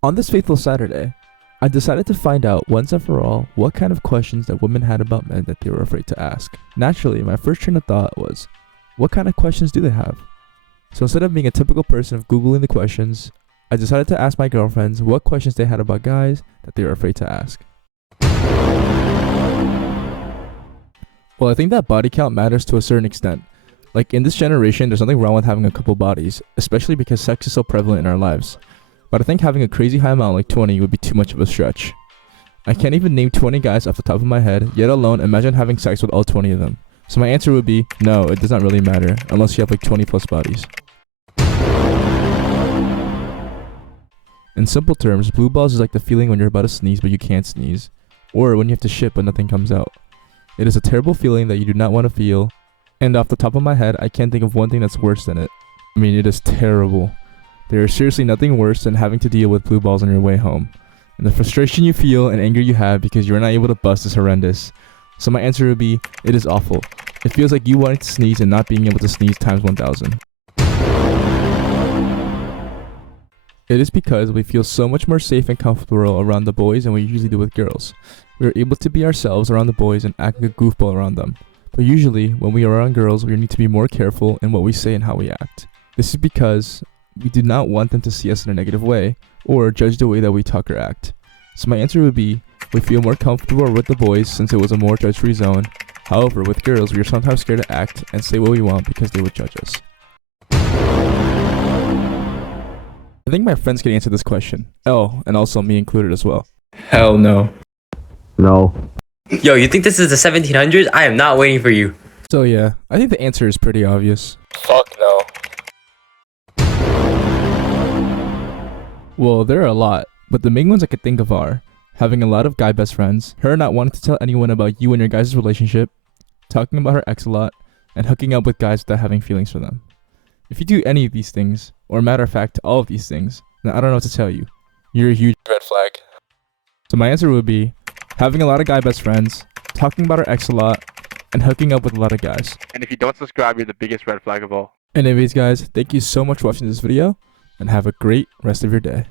On this fateful Saturday, I decided to find out once and for all what kind of questions that women had about men that they were afraid to ask. Naturally, my first train of thought was, what kind of questions do they have? So instead of being a typical person of Googling the questions, I decided to ask my girlfriends what questions they had about guys that they were afraid to ask. Well, I think that body count matters to a certain extent. Like in this generation, there's nothing wrong with having a couple bodies, especially because sex is so prevalent in our lives. But I think having a crazy high amount like 20 would be too much of a stretch. I can't even name 20 guys off the top of my head, yet alone imagine having sex with all 20 of them. So my answer would be, no, it does not really matter, unless you have like 20 plus bodies. In simple terms, blue balls is like the feeling when you're about to sneeze but you can't sneeze, or when you have to shit but nothing comes out. It is a terrible feeling that you do not want to feel, and off the top of my head, I can't think of one thing that's worse than it. I mean, it is terrible. There is seriously nothing worse than having to deal with blue balls on your way home. And the frustration you feel and anger you have because you are not able to bust is horrendous. So my answer would be, it is awful. It feels like you wanting to sneeze and not being able to sneeze times 1000. It is because we feel so much more safe and comfortable around the boys than we usually do with girls. We are able to be ourselves around the boys and act like a goofball around them. But usually, when we are around girls, we need to be more careful in what we say and how we act. This is because we do not want them to see us in a negative way, or judge the way that we talk or act. So my answer would be, we feel more comfortable with the boys since it was a more judge-free zone. However, with girls, we are sometimes scared to act and say what we want because they would judge us. I think my friends can answer this question. Oh, and also me included as well. Hell no. No. Yo, you think this is the 1700s? I am not waiting for you. So yeah, I think the answer is pretty obvious. Fuck no. Well, there are a lot, but the main ones I could think of are having a lot of guy best friends, her not wanting to tell anyone about you and your guys' relationship, talking about her ex a lot, and hooking up with guys without having feelings for them. If you do any of these things, or matter of fact, all of these things, then I don't know what to tell you. You're a huge red flag. So my answer would be having a lot of guy best friends, talking about her ex a lot, and hooking up with a lot of guys. And if you don't subscribe, you're the biggest red flag of all. Anyways guys, thank you so much for watching this video, and have a great rest of your day.